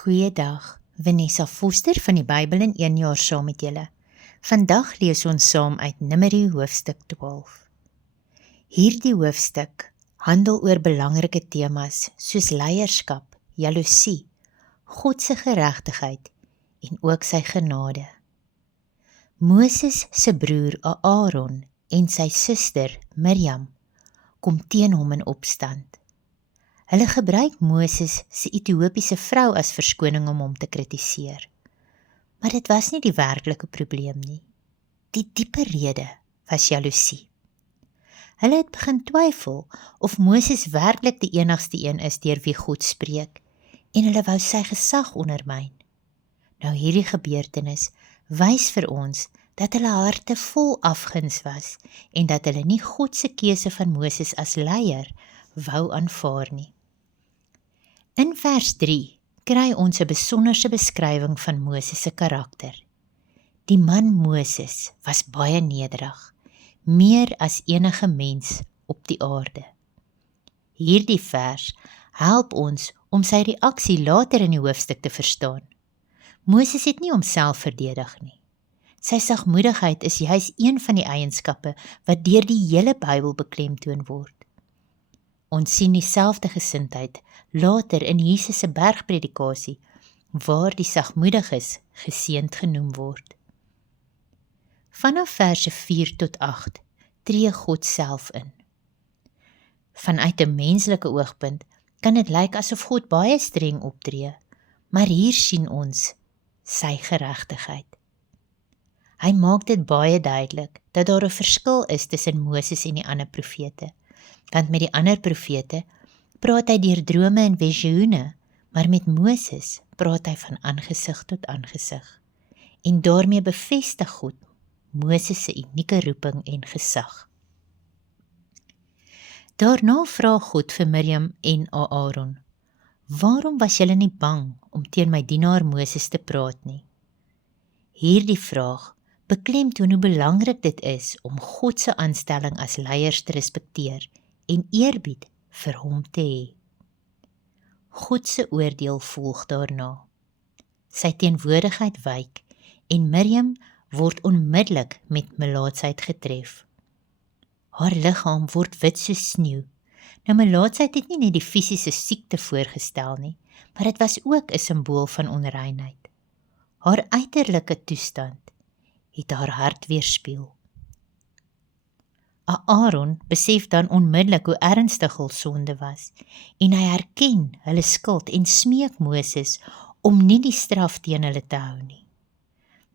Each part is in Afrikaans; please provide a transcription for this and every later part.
Goeiedag, Vanessa Foster van die Bybel in 1 jaar saam met julle. Vandag lees ons saam uit Numeri hoofstuk 12. Hierdie hoofstuk handel oor belangrike temas soos leierskap, jaloesie, God se geregtigheid en ook sy genade. Moses se broer Aaron en sy suster Miriam kom teen hom in opstand. Hulle gebruik Moses se Ethiopiese vrou as verskoning om hom te kritiseer. Maar dit was nie die werklike probleem nie. Die diepe rede was jaloesie. Hulle het begin twyfel of Moses werklik die enigste een is deur wie God spreek, en hulle wou sy gesag ondermyn. Nou hierdie gebeurtenis wys vir ons dat hulle harte vol afguns was en dat hulle nie God se keuse van Moses as leier wou aanvaar nie. In vers 3 kry ons 'n besonderse beskrywing van Moses se karakter. Die man Moses was baie nederig, meer as enige mens op die aarde. Hierdie vers help ons om sy reaksie later in die hoofstuk te verstaan. Moses het nie homself verdedig nie. Sy sagmoedigheid is juis een van die eienskappe wat deur die hele Bybel beklemtoon word. Ons sien dieselfde gesindheid later in Jesus se bergpredikasie, waar die sagmoediges geseënd genoem word. Vanaf verse 4 tot 8 tree God self in. Vanuit 'n menslike oogpunt kan dit lyk asof God baie streng optree, maar hier sien ons sy geregtigheid. Hy maak dit baie duidelik dat daar 'n verskil is tussen Moses en die ander profete, want met die ander profete praat hy deur drome en visioene, maar met Moses praat hy van aangesig tot aangesig. En daarmee bevestig God Moses se unieke roeping en gesag. Daarna vra God vir Miriam en Aaron: "Waarom was julle nie bang om teen my dienaar Moses te praat nie?" Hierdie vraag beklemtoon hoe belangrik dit is om God se aanstelling as leiers te respekteer en eerbied vir hom te hê. God se oordeel volg daarna. Sy teenwoordigheid wyk en Miriam word onmiddellik met melaatsheid getref. Haar liggaam word wit soos sneeu. Nou melaatsheid het nie net die fisiese siekte voorgestel nie, maar dit was ook 'n simbool van onreinheid. Haar uiterlike toestand het haar hart weerspieël. Aaron besef dan onmiddellik hoe ernstig hul sonde was, en hy erken hulle skuld en smeek Moses om nie die straf teen hulle te hou nie.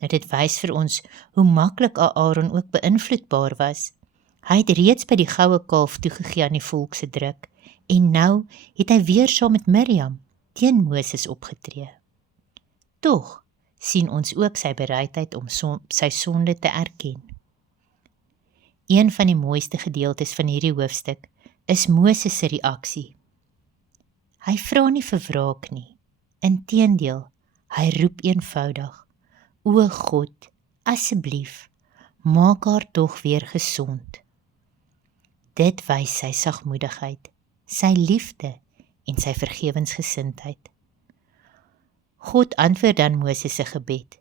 Nou dit wys vir ons hoe maklik Aaron ook beïnvloedbaar was. Hy het reeds by die goue kalf toegegee aan die volk se druk, en nou het hy weer saam met Miriam teen Moses opgetree. Tog sien ons ook sy bereidheid om sy sonde te erken. Een van die mooiste gedeeltes van hierdie hoofstuk is Moses se reaksie. Hy vra nie vir wraak nie. Inteendeel, hy roep eenvoudig: "O God, asseblief, maak haar tog weer gesond." Dit wys sy sagmoedigheid, sy liefde en sy vergewensgesindheid. God antwoord dan Moses se gebed,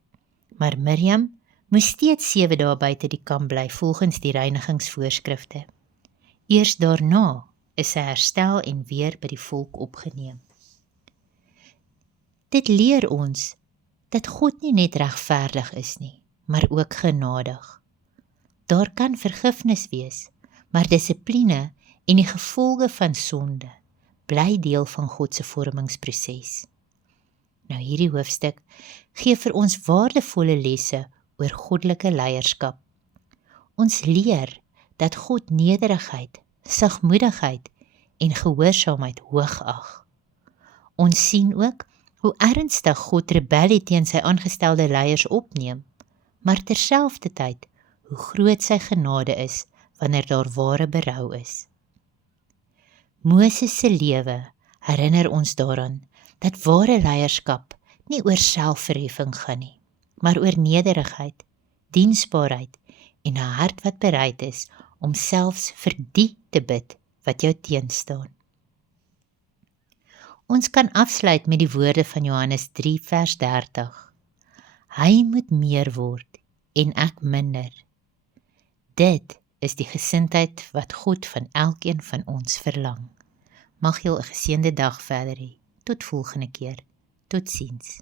maar Miriam moes steeds 7 dae buite die kamp bly volgens die reinigingsvoorskrifte. Eers daarna is sy herstel en weer by die volk opgeneem. Dit leer ons dat God nie net regverdig is nie, maar ook genadig. Daar kan vergifnis wees, maar dissipline en die gevolge van sonde bly deel van God se vormingsproses. Nou hierdie hoofstuk gee vir ons waardevolle lesse oor goddelike leierskap. Ons leer dat God nederigheid, sagmoedigheid en gehoorsaamheid hoog ag. Ons sien ook hoe ernstig God rebellie teen sy aangestelde leiers opneem, maar terselfdertyd hoe groot sy genade is wanneer daar ware berou is. Moses se lewe herinner ons daaraan dat ware leierskap nie oor selfverheffing gaan nie, maar oor nederigheid, diensbaarheid en 'n hart wat bereid is om selfs vir die te bid wat jou teenstaan. Ons kan afsluit met die woorde van Johannes 3 vers 30. Hy moet meer word en ek minder. Dit is die gesindheid wat God van elkeen van ons verlang. Mag jy 'n geseënde dag verder hê. Tot volgende keer. Totsiens.